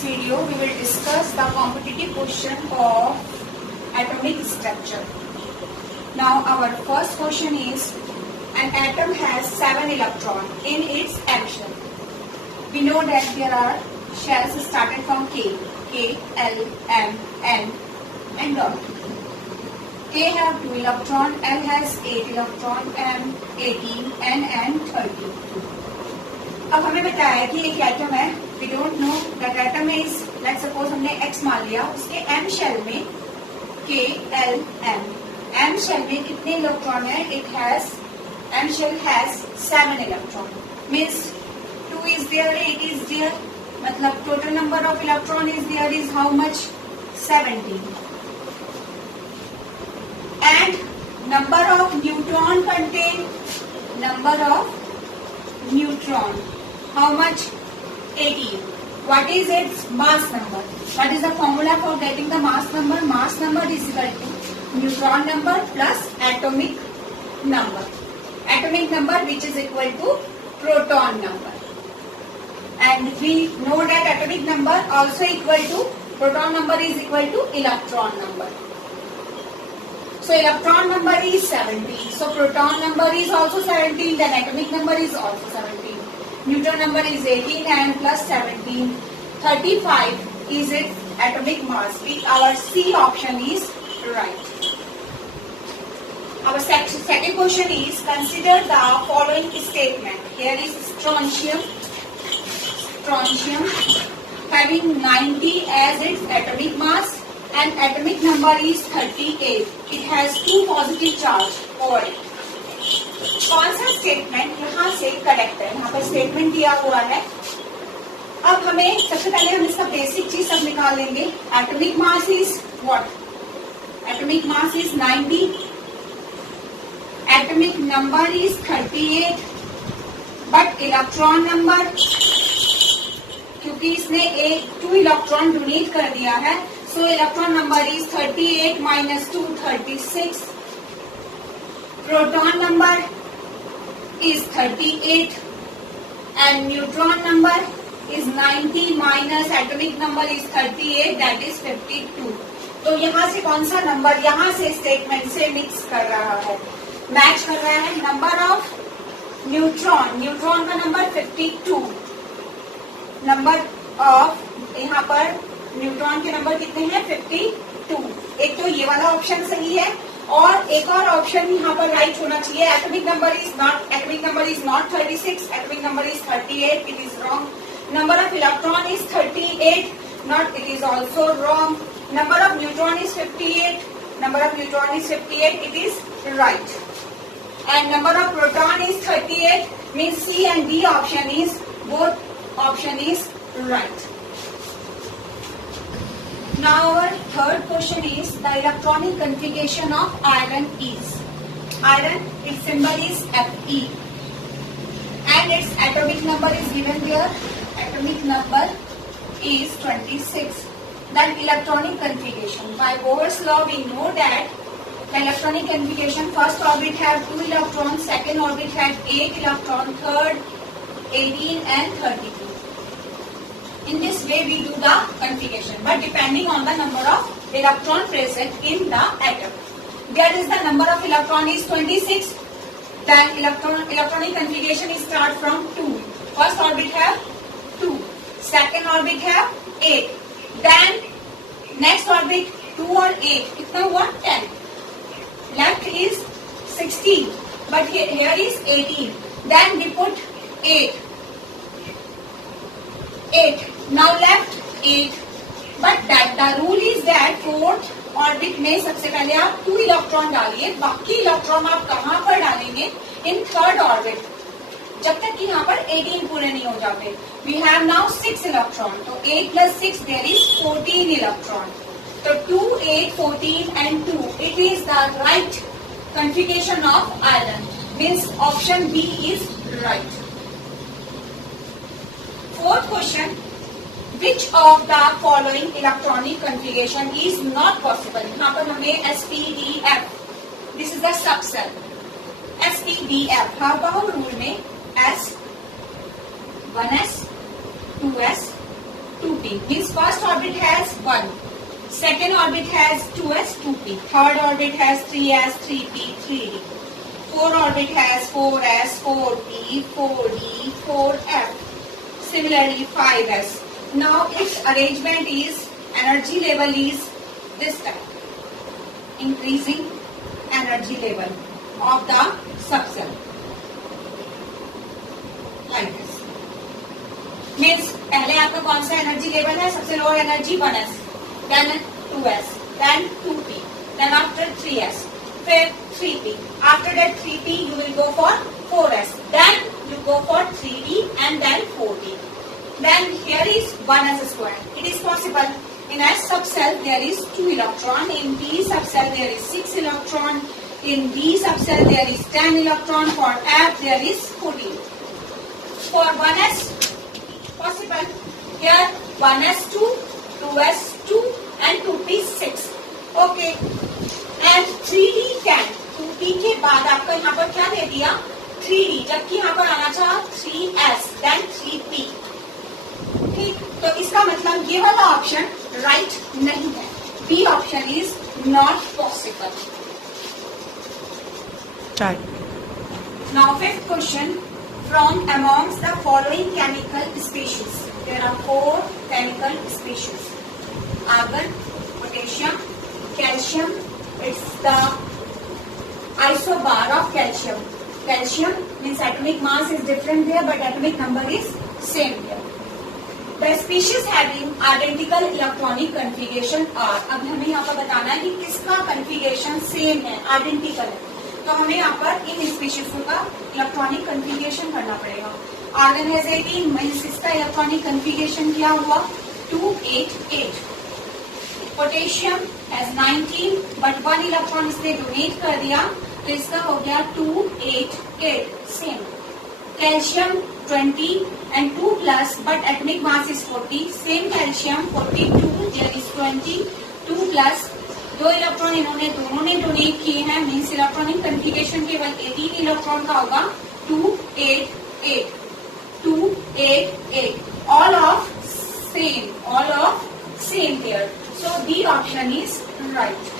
this video, we will discuss the competitive question of atomic structure. Now, our first question is, an atom has 7 electrons in its M shell. We know that there are shells started from K, L, M, N, and dot. K have 2 electrons, L has 8 electrons, M 18, N 30. अब हमें बताया है कि एक atom है. We don't know that atom is, let's suppose हमने X मान लिया, उसके M शेल में K, L, M. M shell में कितने इलेक्ट्रॉन है? It has, M shell has 7 electron. Means 2 is there, 8 is there. मतलब total number of electron is there is how much? 17. And number of neutron contain, number of neutron, how much? 18. What is its mass number? What is the formula for getting the mass number? Mass number is equal to neutron number plus atomic number. Atomic number which is equal to proton number. And we know that atomic number also equal to proton number is equal to electron number. So electron number is 17. So proton number is also 17. Then atomic number is also 17. Neutron number is 18 and plus 17. 35 is its atomic mass. Our C option is right. Our second question is, consider the following statement. Here is strontium having 90 as its atomic mass. And atomic number is 38. It has 2 positive charge over it. कौन सा statement यहाँ से correct है? यहाँ पर statement दिया हुआ है. अब हमें सबसे पहले हम इसका बेसिक चीज सब निकाल लेंगे. Atomic mass is what? Atomic mass is 90. Atomic number is 38. But electron number, क्योंकि इसने 2 इलेक्ट्रॉन डोनेट कर दिया है, so electron number is 38 minus 2, 36. Proton number is 38 and neutron number is 90 minus atomic number is 38, that is 52. तो यहाँ से कौन सा नंबर यहाँ से स्टेटमेंट से मिक्स कर रहा है, मैच कर रहा है? नंबर ऑफ न्यूट्रॉन का नंबर 52. नंबर ऑफ यहाँ पर न्यूट्रॉन के नंबर कितने हैं? 52. एक तो ये वाला ऑप्शन सही है और एक और ऑप्शन यहाँ पर राइट होना चाहिए. Atomic number is not 36. Atomic number is 38. It is wrong. Number of electron is 38. Not, it is also wrong. Number of neutron is 58. Number of neutron is 58. It is right. And number of proton is 38. Means C and D option is, both option is right. Now our third question is, the electronic configuration of iron is. Iron, its symbol is Fe and its atomic number is given there. Atomic number is 26. Then electronic configuration. By Bohr's law we know that the electronic configuration, first orbit have 2 electrons, second orbit had 8 electrons, third 18 and 32. In this way we do the configuration, but depending on the number of electron present in the atom. That is, the number of electron is 26. Then electronic configuration is start from 2. First orbit have 2. Second orbit have 8. Then next orbit 2 और 8. कितना हुआ? 10. Left is 16, but here is 18. Then we put 8. Now left 8. But that the rule is that fourth orbit में सबसे पहले आप 2 electron डालिए, बाकी electron आप कहाँ पर डालेंगे? इन थर्ड ऑर्बिट, जब तक कि यहाँ पर 18 पूरे नहीं हो जाते. We have now 6 इलेक्ट्रॉन, तो 8 plus 6 there is 14 इलेक्ट्रॉन. तो 2, 8, 14 and 2. It is the right configuration of iron. Means option B is right. Fourth question, which of the following electronic configuration is not possible? यहाँ पर हमें SPDF, this is the subcell. SPDF, Harbauer rule में S, 1s, 2s, 2p. Means first orbit has 1. Second orbit has 2s, 2p. Third orbit has 3s, 3p, 3d. Fourth orbit has 4s, 4p, 4d, 4f. Similarly 5s. Now its arrangement is, energy level is this type. Increasing energy level of the subcell. Like this. Means पहले आपका कौन सा energy level है? सबसे lower energy 1s, then 2s, then 2p, then after 3s, फिर 3p. After that 3p you will go for 4s, then you go for 3d and then 4d. Then here is 1s square. It is possible. In S subcell there is 2 electron. In B subcell there is 6 electron. In D subcell there is 10 electron. For F there is 14. For 1s possible. Here 1s2, 2s2 and 2p6. Okay. And 3d can. 2p के बाद आपको यहाँ पर क्या दे दिया? 3d. जबकि यहाँ पर आना था 3s, then 3p. ठीक, तो इसका मतलब ये वाला ऑप्शन राइट नहीं है. B option is not possible. Now fifth question. From amongst the following chemical species, there are 4 chemical species. Argon, potassium, calcium. It's the isobar of calcium. Calcium means atomic mass is different there, but atomic number is same here. The species having identical electronic configuration are. अब हमें यहाँ पर बताना है कि किसका configuration same है, identical है. तो हमें यहाँ पर इन species का electronic configuration करना पड़ेगा. Argon has 18, means इसका electronic configuration क्या हुआ? 288. Potassium has 19, but 1 electron इसने donate कर दिया, तो इसका हो गया 288. Same. Calcium 20 and 2 plus, but atomic mass is 40. Same calcium 42, there is 20, 2 plus. 2 electron इन्होंने दोनों ने डोनेट किए हैं. मीन्स इलेक्ट्रॉनिक कन्फिगरेशन केवल 18 इलेक्ट्रॉन का होगा. 288, 288. All of same here. So D option is right.